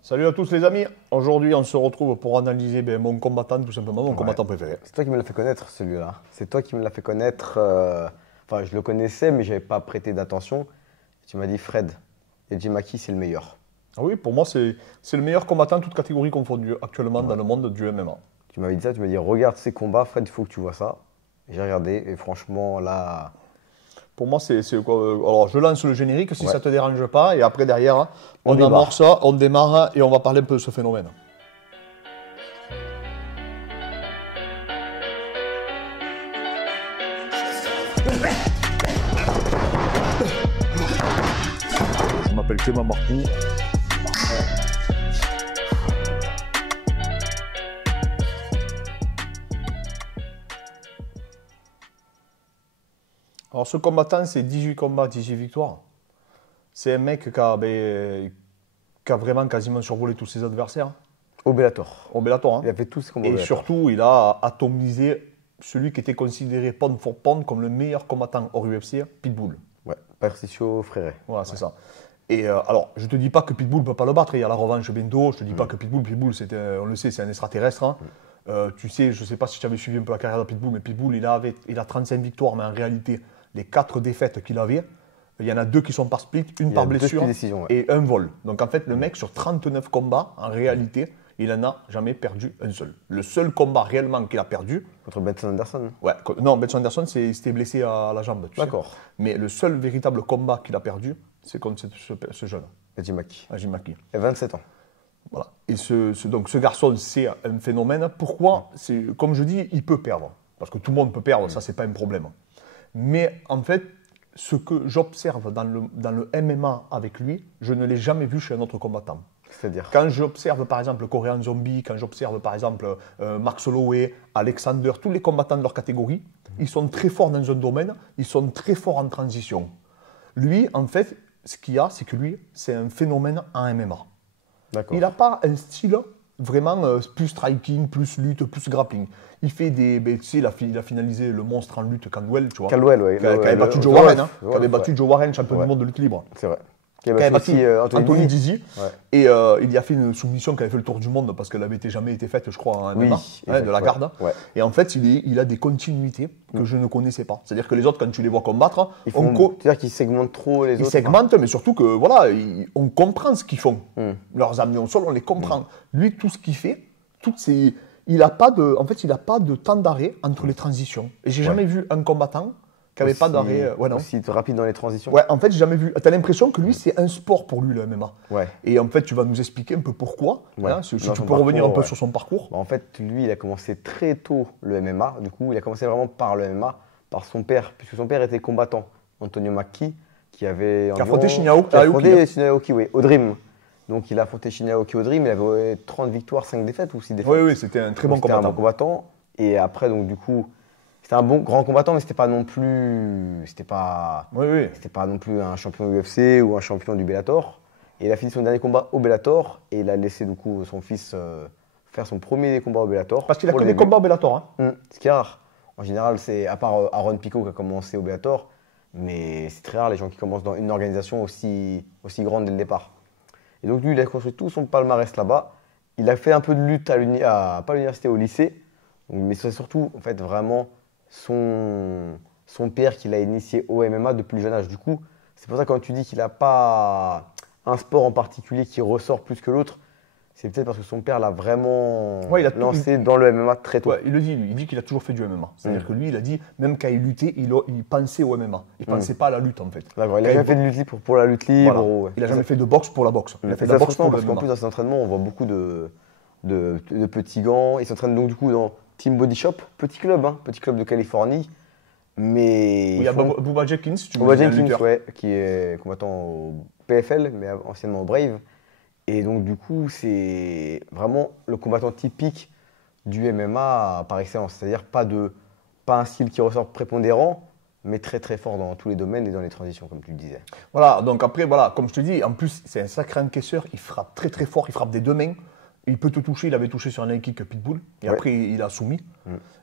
Salut à tous les amis, aujourd'hui on se retrouve pour analyser mon combattant, tout simplement, mon combattant préféré. C'est toi qui me l'as fait connaître celui-là. C'est toi qui me l'as fait connaître. Enfin, je le connaissais, mais je n'avais pas prêté d'attention. Tu m'as dit Fred, Edgy Maki, c'est le meilleur. Ah oui, pour moi c'est le meilleur combattant, toute catégorie confondue, actuellement dans le monde du MMA. Tu m'avais dit ça, tu m'as dit regarde ces combats, Fred, il faut que tu vois ça. J'ai regardé et franchement, là. Pour moi, c'est quoi alors, je lance le générique si ça ne te dérange pas, et après derrière, on démarre. amorce ça, on démarre et on va parler un peu de ce phénomène. Je m'appelle Clément Marcoux. Alors ce combattant, c'est 18 combats, 18 victoires. C'est un mec qui a vraiment quasiment survolé tous ses adversaires. Au Bellator. Au Bellator. Hein. Il a fait tous ses combats. Et surtout, il a atomisé celui qui était considéré pound for pound comme le meilleur combattant hors UFC, Pitbull. Ouais, Patricio Freire. Voilà, c'est ça. Et alors, je ne te dis pas que Pitbull ne peut pas le battre, il y a la revanche bientôt. Je ne te dis pas que Pitbull, on le sait, c'est un extraterrestre. Hein. Tu sais, je ne sais pas si tu avais suivi un peu la carrière de Pitbull, mais Pitbull, il a 35 victoires, mais en réalité, les 4 défaites qu'il avait, il y en a 2 qui sont par split, une par blessure et un vol. Donc en fait, le mec, sur 39 combats, en réalité, il n'en a jamais perdu un seul. Le seul combat réellement qu'il a perdu… Contre Benson Anderson. Ouais, non, Benson Anderson s'était blessé à la jambe. D'accord. Mais le seul véritable combat qu'il a perdu, c'est contre ce jeune. Edgy Maki. Edgy Maki. Il a 27 ans. Voilà. Et donc ce garçon, c'est un phénomène. Pourquoi? Comme je dis, il peut perdre. Parce que tout le monde peut perdre, ça, c'est pas un problème. Mais en fait, ce que j'observe dans le MMA avec lui, je ne l'ai jamais vu chez un autre combattant. C'est-à-dire? Quand j'observe par exemple Korean Zombie, quand j'observe par exemple Max Holloway, Alexander, tous les combattants de leur catégorie, ils sont très forts dans un domaine, ils sont très forts en transition. Lui, en fait, ce qu'il y a, c'est que lui, c'est un phénomène en MMA. Il n'a pas un style vraiment plus striking, plus lutte, plus grappling. Il fait des… Tu sais, il a finalisé le monstre en lutte Caldwell, tu vois. Caldwell, oui. Qui avait battu Joe Warren, hein, qui avait battu Joe Warren, champion du monde de lutte libre. C'est vrai. Qui avait battu Anthony Dizzy. Ouais. Et il y a fait une soumission qui avait fait le tour du monde parce qu'elle n'avait jamais été faite, je crois, en MMA, de la garde. Ouais. Et en fait, il a des continuités que je ne connaissais pas. C'est-à-dire que les autres, quand tu les vois combattre, c'est-à-dire qu'ils segmentent trop les autres. Ils segmentent, mais surtout que voilà, on comprend ce qu'ils font. Leurs amenés au sol, on les comprend. Lui, tout ce qu'il fait, il n'a pas de temps d'arrêt entre les transitions. Et j'ai jamais vu un combattant qui n'avait pas d'arrêt. Aussi rapide dans les transitions. Ouais, en fait, j'ai jamais vu. Tu as l'impression que lui, c'est un sport pour lui, le MMA. Ouais. Et en fait, tu vas nous expliquer un peu pourquoi. Ouais. Hein, si tu peux revenir un peu sur son parcours. En fait, lui, il a commencé très tôt le MMA. Du coup, il a commencé vraiment par le MMA, par son père, puisque son père était combattant, Antonio Macchi, qui avait affronté Shinya Aoki, oui, au Dream. Donc, il a affronté Shinya Aoki au Dream. Il avait 30 victoires, 5 défaites ou 6 défaites. Oui, c'était un très bon combattant. C'était un bon combattant. Et après, donc, du coup, c'était un bon grand combattant, mais c'était pas non plus, c'était pas non plus un champion UFC ou un champion du Bellator. Et il a fini son dernier combat au Bellator et il a laissé du coup son fils faire son premier combat au Bellator. Parce qu'il a que des combats au Bellator. Hein. Ce qui est rare. En général, c'est à part Aaron Pico qui a commencé au Bellator, mais c'est très rare les gens qui commencent dans une organisation aussi grande dès le départ. Et donc lui, il a construit tout son palmarès là-bas. Il a fait un peu de lutte pas à l'université, au lycée, mais c'est surtout en fait vraiment son père qui l'a initié au MMA de plus jeune âge. Du coup, c'est pour ça que quand tu dis qu'il n'a pas un sport en particulier qui ressort plus que l'autre, c'est peut-être parce que son père l'a vraiment lancé dans le MMA très tôt. Ouais, il le dit, lui. Il dit qu'il a toujours fait du MMA. C'est-à-dire que lui, il a dit, même quand il luttait, il pensait au MMA. Il ne pensait pas à la lutte, en fait. D'accord, il n'a jamais fait de lutte libre pour la lutte libre. Voilà. Il n'a jamais fait de boxe pour la boxe. Il a fait de la boxe pour le MMA. Parce qu'en plus, dans ses entraînements, on voit beaucoup de petits gants. Il s'entraîne donc du coup dans Team Body Shop, petit club de Californie. Mais il y a Bubba Jenkins, qui est combattant au PFL, mais anciennement au Brave. Et donc du coup, c'est vraiment le combattant typique du MMA par excellence. C'est-à-dire pas un style qui ressort prépondérant, mais très très fort dans tous les domaines et dans les transitions, comme tu le disais. Voilà, donc après, voilà, comme je te dis, en plus, c'est un sacré encaisseur, il frappe très très fort, il frappe des deux mains. Il peut te toucher, il avait touché sur un leg kick Pitbull, et après il a soumis.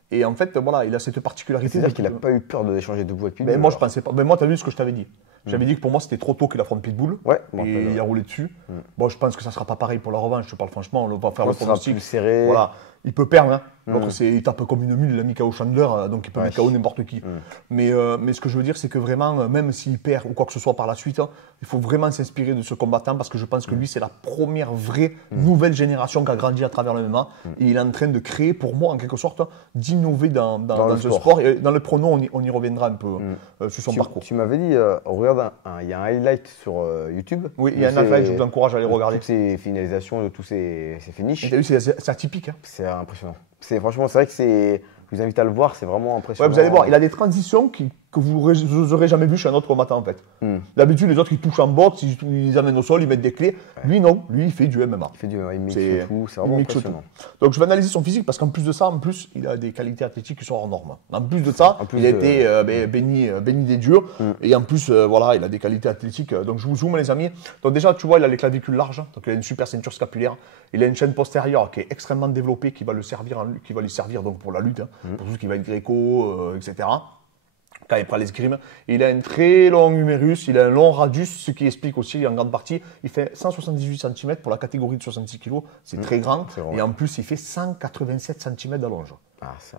Et en fait, voilà, il a cette particularité. C'est-à-dire qu'il n'a pas eu peur d'échanger debout avec Pitbull. Mais moi, je pensais pas. Mais moi, tu as vu ce que je t'avais dit. J'avais dit que pour moi, c'était trop tôt qu'il affronte Pitbull. Ouais, Et il a roulé dessus. Bon, je pense que ça ne sera pas pareil pour la revanche, je te parle franchement. On va faire le pronostic. Plus serré. Voilà. Il peut perdre. Hein. L'autre, il tape comme une mule, il a mis KO Chandler, donc il peut mettre KO n'importe qui. Mais ce que je veux dire, c'est que vraiment, même s'il perd ou quoi que ce soit par la suite, il faut vraiment s'inspirer de ce combattant parce que je pense que lui, c'est la première vraie nouvelle génération qui a grandi à travers le MMA. Et il est en train de créer, pour moi, en quelque sorte, d'innover dans ce sport. Et dans le prono, on y reviendra un peu sur son parcours. Tu m'avais dit, regarde, il y a un highlight sur YouTube. Oui, il y a un highlight, je vous encourage à aller regarder. Toutes ces finalisations, de tous ces finishes. Tu as vu, c'est atypique. Hein. C'est impressionnant. Franchement, c'est vrai que je vous invite à le voir, c'est vraiment impressionnant. Ouais, vous allez voir, il a des transitions que vous n'aurez jamais vues chez un autre combattant en fait. D'habitude, les autres ils touchent en boxe, ils amènent au sol, ils mettent des clés. Lui non, lui il fait du MMA. Il fait du MMA, il mixe tout, c'est vraiment impressionnant. Donc je vais analyser son physique parce qu'en plus de ça, il a des qualités athlétiques qui sont hors normes. En plus de ça, il a été béni des dieux et en plus voilà, il a des qualités athlétiques. Donc je vous zoome les amis. Donc déjà tu vois, il a les clavicules larges, donc il a une super ceinture scapulaire. Il a une chaîne postérieure qui est extrêmement développée, qui va lui servir donc pour la lutte, pour tout ce qui va être gréco, etc. Quand il prend l'escrime, il a un très long humérus, il a un long radius, ce qui explique aussi en grande partie, il fait 178 cm pour la catégorie de 66 kg, c'est très grand, et en plus il fait 187 cm d'allonge.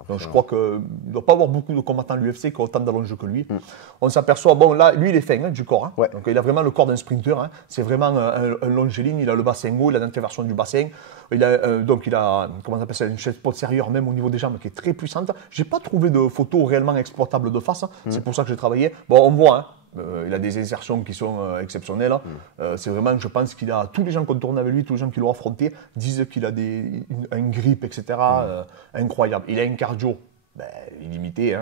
Donc je crois qu'il ne doit pas avoir beaucoup de combattants à l'UFC qui ont autant d'allonge que lui. On s'aperçoit, bon là, lui il est fin du corps, donc il a vraiment le corps d'un sprinter, c'est vraiment un longiligne, il a le bassin haut, il a l'interversion du bassin, il a, comment on appelle ça, une chaise postérieure même au niveau des jambes qui est très puissante. Je n'ai pas trouvé de photos réellement exploitables de face, c'est pour ça que j'ai travaillé. Bon, on voit, il a des insertions qui sont exceptionnelles. C'est vraiment, je pense qu'il a, tous les gens qui ont tourné avec lui, tous les gens qui l'ont affronté, disent qu'il a un grip, etc. Incroyable. Il a un cardio illimité,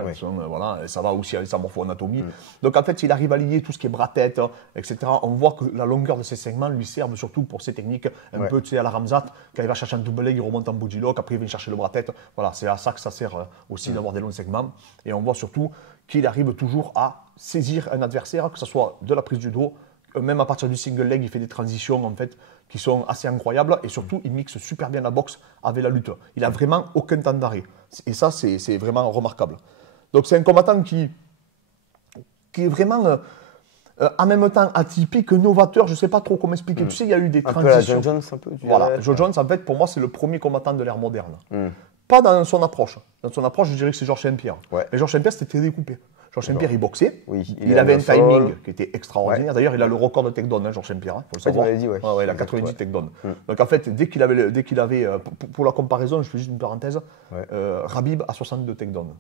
voilà, ça va aussi avec sa morpho-anatomie. Donc en fait, il arrive à lier tout ce qui est bras-tête, etc. On voit que la longueur de ses segments lui servent surtout pour ses techniques, un peu à la Ramzat, quand il va chercher un double leg, il remonte en body lock, après il vient chercher le bras-tête. Voilà, c'est à ça que ça sert aussi d'avoir des longs segments. Et on voit surtout qu'il arrive toujours à saisir un adversaire, que ce soit de la prise du dos, même à partir du single leg, il fait des transitions en fait qui sont assez incroyables et surtout il mixe super bien la boxe avec la lutte. Il n'a vraiment aucun temps d'arrêt et ça c'est vraiment remarquable. Donc c'est un combattant qui est vraiment en même temps atypique, novateur, je ne sais pas trop comment expliquer. Tu sais, il y a eu des transitions. Un peu à John Jones un peu. Voilà, John Jones en fait pour moi c'est le premier combattant de l'ère moderne. Pas dans son approche. Dans son approche, je dirais que c'est Georges Saint-Pierre. Mais Georges Saint-Pierre, c'était très découpé. Georges Saint-Pierre, il boxait. Oui, il avait un timing qui était extraordinaire. D'ailleurs, il a le record de takedown, Georges Saint-Pierre. Il faut le savoir. Il a 90 takedowns. Donc, en fait, dès qu'il avait pour la comparaison, je fais juste une parenthèse, Khabib a 62 takedowns.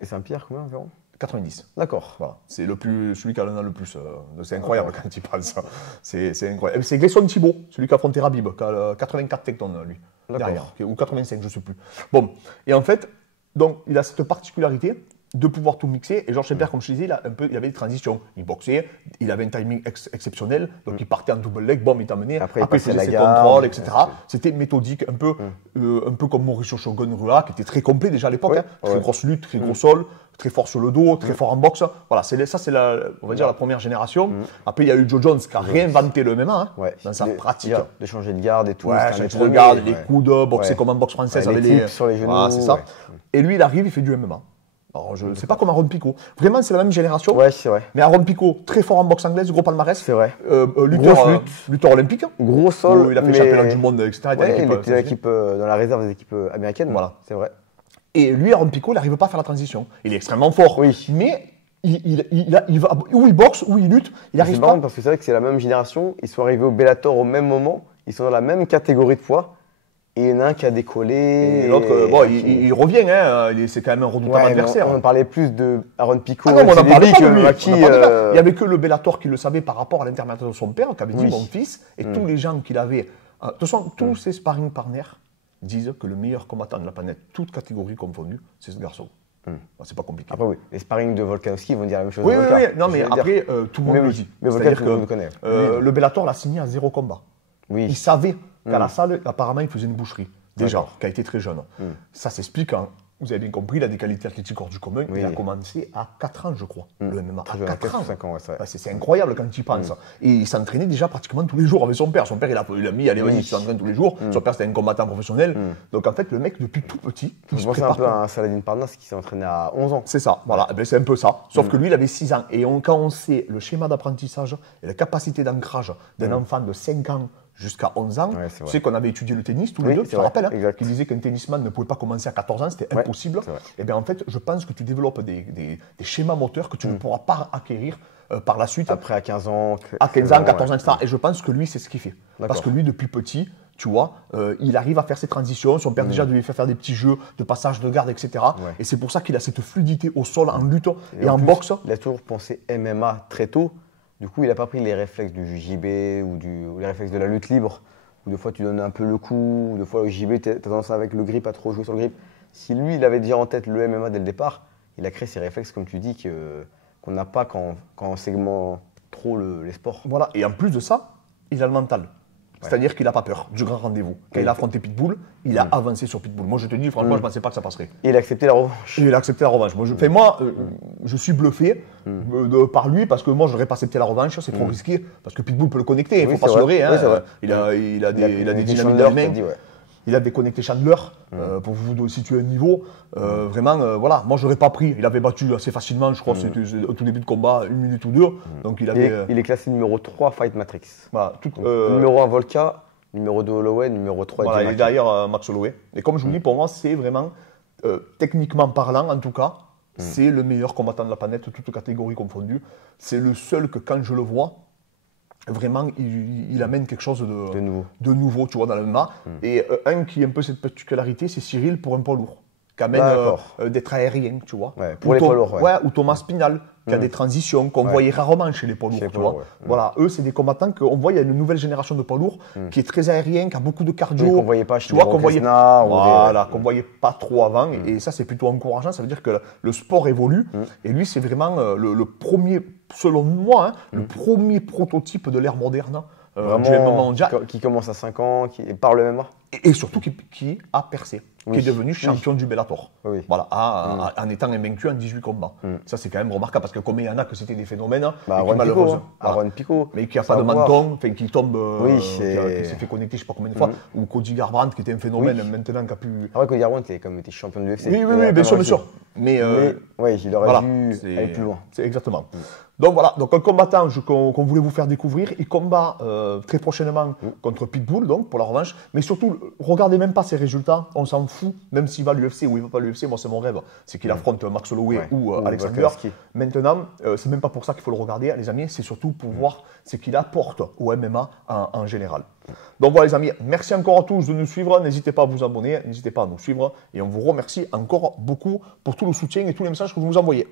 Et Saint-Pierre, combien environ 90. D'accord. Voilà. C'est celui qui en a le plus. C'est incroyable quand il parle ça. C'est incroyable. C'est Gleison Thibault, celui qui a affronté Khabib, qui a 84 takedowns, lui. Derrière, ou 85, je ne sais plus. Bon, et en fait, donc, il a cette particularité de pouvoir tout mixer. Et Georges Saint-Pierre, comme je te disais, il avait des transitions. Il boxait, il avait un timing exceptionnel, donc il partait en double leg, il t'amenait, après il faisait ses contrôles, etc. C'était méthodique, un peu comme Mauricio Shogun Rua, qui était très complet déjà à l'époque, très grosse lutte, très gros sol, très fort sur le dos, très fort en boxe. Voilà, ça c'est on va dire la première génération. Après il y a eu Joe Jones qui a réinventé le MMA dans sa pratique. De changer de garde et tout. Changer de garde, les coudes, boxer comme en boxe française avec les sur les genoux. Voilà, c'est ça. Et lui il arrive, il fait du MMA. Alors, je ne sais pas comme Aaron Pico. Vraiment, c'est la même génération. Ouais, c'est vrai. Mais Aaron Pico, très fort en boxe anglaise, gros palmarès. C'est vrai. Lutteur olympique. Gros sol. Il a fait championnat du monde, etc. Il était dans la réserve des équipes américaines. Voilà. C'est vrai. Et lui, Aaron Pico, il n'arrive pas à faire la transition. Il est extrêmement fort. Oui. Mais il va, où il boxe, où il lutte, il n'arrive pas. C'est marrant parce que c'est vrai que c'est la même génération. Ils sont arrivés au Bellator au même moment. Ils sont dans la même catégorie de poids. Et il y en a un qui a décollé. Et l'autre, il revient, c'est quand même un redoutable adversaire. On parlait plus de Aaron Pico. On en parlait pas de lui. Il n'y avait que le Bellator qui le savait par rapport à l'intermédiaire de son père, qui avait dit mon fils, et tous les gens qu'il avait. De toute façon, tous ses sparring partners disent que le meilleur combattant de la planète, toutes catégories confondues, c'est ce garçon. C'est pas compliqué. Après, oui, les sparring de Volkanovski vont dire la même chose. Oui, non, mais après, tout le monde le dit. Mais Volkanovski, tout le monde connaît. Le Bellator l'a signé à 0 combat. Il savait qu'à la salle, apparemment, il faisait une boucherie. Déjà, qui a été très jeune. Ça s'explique vous avez bien compris, il a des qualités athlétiques hors du commun. Oui. Il a commencé à 4 ans, je crois, le MMA. Très À jeune, 4 ans. 5 ans, ouais, c'est vrai. Ah, c'est incroyable quand tu y penses. Et il s'entraînait déjà pratiquement tous les jours avec son père. Son père, il a mis, allez, vas-y, tu t'entraînes tous les jours. Son père, c'était un combattant professionnel. Donc, en fait, le mec, depuis tout petit, il Je se pensais un prépare. peu à un Saladin Parnasse qui s'est entraîné à 11 ans. C'est ça, voilà. Eh ben, c'est un peu ça. Sauf que lui, il avait 6 ans. Et quand on sait le schéma d'apprentissage et la capacité d'ancrage d'un enfant de 5 ans jusqu'à 11 ans, Ouais, c'est tu vrai. sais qu'on avait étudié le tennis tous les Oui, deux, c'est tu te vrai, rappelles, exact. qui disait qu'un tennisman ne pouvait pas commencer à 14 ans, c'était Ouais, impossible. c'est vrai. Et bien en fait, je pense que tu développes des schémas moteurs que tu ne pourras pas acquérir par la suite. Après, à 15 ans. À 15 ans, 14 ans, etc. Et je pense que lui, c'est ce qu'il fait. D'accord. Parce que lui, depuis petit, tu vois, il arrive à faire ses transitions. Son père déjà lui faire des petits jeux de passage de garde, etc. Ouais. Et c'est pour ça qu'il a cette fluidité au sol, en lutte et en plus, boxe. Il a toujours pensé MMA très tôt. Du coup, il n'a pas pris les réflexes du JB ou les réflexes de la lutte libre. Où des fois, tu donnes un peu le coup. Ou des fois, le JB, tu as tendance avec le grip à trop jouer sur le grip. Si lui, il avait déjà en tête le MMA dès le départ, il a créé ces réflexes, comme tu dis, qu'on n'a pas quand on segmente trop les sports. Voilà. Et en plus de ça, il a le mental. C'est-à-dire qu'il n'a pas peur du grand rendez-vous. Quand il a affronté Pitbull, il a avancé sur Pitbull. Moi, je te dis, franchement, je ne pensais pas que ça passerait. Et il a accepté la revanche. Et il a accepté la revanche. Moi, je suis bluffé par lui parce que moi, je n'aurais pas accepté la revanche. C'est trop risqué parce que Pitbull peut le connecter. Il ne Oui, faut pas c'est se vrai. leurrer. Oui, c'est vrai. Il a des dynamiques Chandler, dans les t'as mains. dit, ouais. Il a déconnecté Chandler pour vous situer un niveau. Vraiment, voilà, moi je l'aurais pas pris. Il avait battu assez facilement, je crois, c'était au tout début de combat, 1 minute ou 2. Donc il avait. Il est classé numéro 3 Fight Matrix. Voilà, Numéro 1 Volka, numéro 2 Holloway, numéro 3 voilà, il est Jimaki. derrière Max Holloway. Et comme je vous dis, pour moi, c'est vraiment, techniquement parlant en tout cas, c'est le meilleur combattant de la planète, toutes catégories confondues. C'est le seul que quand je le vois, vraiment, il amène quelque chose de nouveau, tu vois, dans le MMA. Et un qui a un peu cette particularité, c'est Cyril pour un poids lourd, qui amène d'être aérien, tu vois. Ouais, pour les poids lourds, ouais. Ou Thomas Spinal, qui a des transitions qu'on voyait rarement chez les poids lourds, tu vois. Voilà, eux, c'est des combattants qu'on voit, il y a une nouvelle génération de poids lourds qui est très aérien, qui a beaucoup de cardio. Oui, qu'on voyait pas chez tu vois, les qu'on voyait, Lesnar ou voilà, qu'on voyait pas trop avant. Et ça, c'est plutôt encourageant. Ça veut dire que le sport évolue. Et lui, c'est vraiment le premier, selon moi, hein, le premier prototype de l'ère moderne du MMA Vraiment, mondial. qui commence à 5 ans, qui par le MMA. Et surtout qui a percé, Oui. qui est devenu champion du Bellator. Oui. Voilà, en étant invaincu en 18 combats. Ça, c'est quand même remarquable parce que combien il y en a que c'était des phénomènes. et qui, Aaron Pico, malheureusement, Aaron Pico. mais qui n'a pas de menton, enfin, qui tombe, Oui, qui s'est fait connecter je ne sais pas combien de fois. Ou Cody Garbrandt qui était un phénomène maintenant qui a pu. Après, Cody Garbrandt, il a quand même été champion de l'UFC. Oui, bien sûr, bien sûr. Mais oui, il aurait voilà, dû aller plus loin. C'est exactement. Donc voilà, donc un combattant qu'on voulait vous faire découvrir, il combat très prochainement contre Pitbull, donc pour la revanche. Mais surtout, regardez même pas ses résultats, on s'en fout, même s'il va à l'UFC ou il va pas à l'UFC, moi c'est mon rêve, c'est qu'il affronte Max Holloway ou Alexander. Volkanovski. Maintenant, c'est même pas pour ça qu'il faut le regarder, les amis, c'est surtout pour voir ce qu'il apporte au MMA en général. Donc voilà les amis, merci encore à tous de nous suivre, n'hésitez pas à vous abonner, n'hésitez pas à nous suivre et on vous remercie encore beaucoup pour tout le soutien et tous les messages que vous nous envoyez.